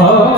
아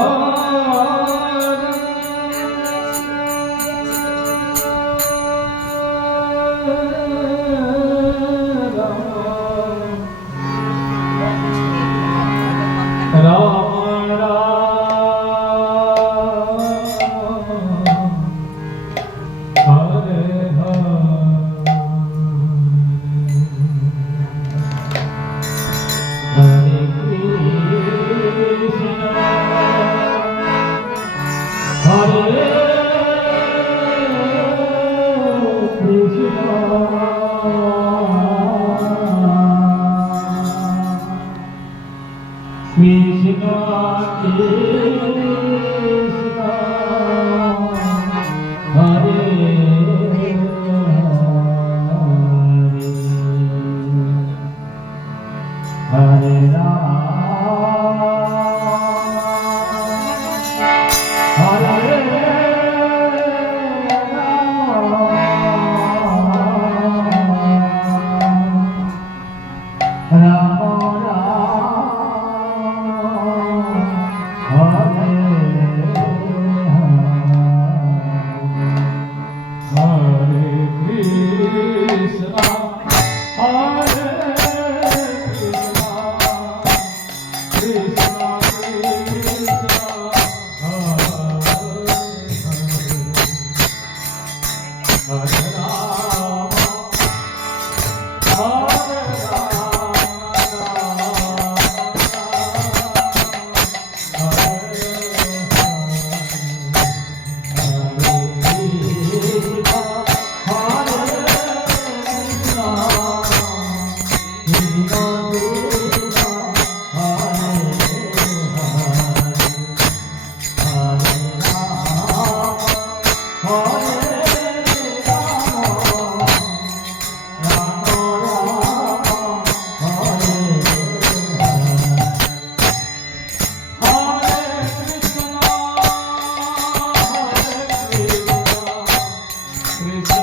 હરે હરે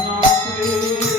নাতে